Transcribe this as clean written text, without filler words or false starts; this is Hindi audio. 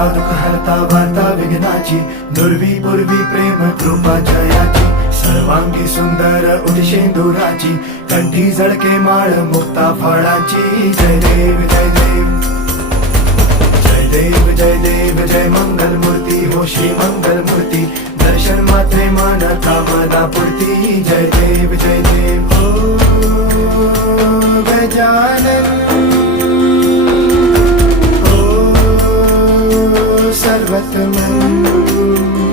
हरता दुःख हरता वार्ता विघ्नाची, दुर्वी पूर्वी प्रेम कृपा जयाची, सर्वांगी सुंदर उदिशेंदुराची, कंठी झळके माळ मुक्ता फळाची. जय देव जय देव जय देव जय देव जय मंगल मूर्ती हो श्री मंगल मूर्ती, दर्शन मात्रे मन कामना पूर्ती. जय देव जय देव हो गजानन हो सर्वतमन.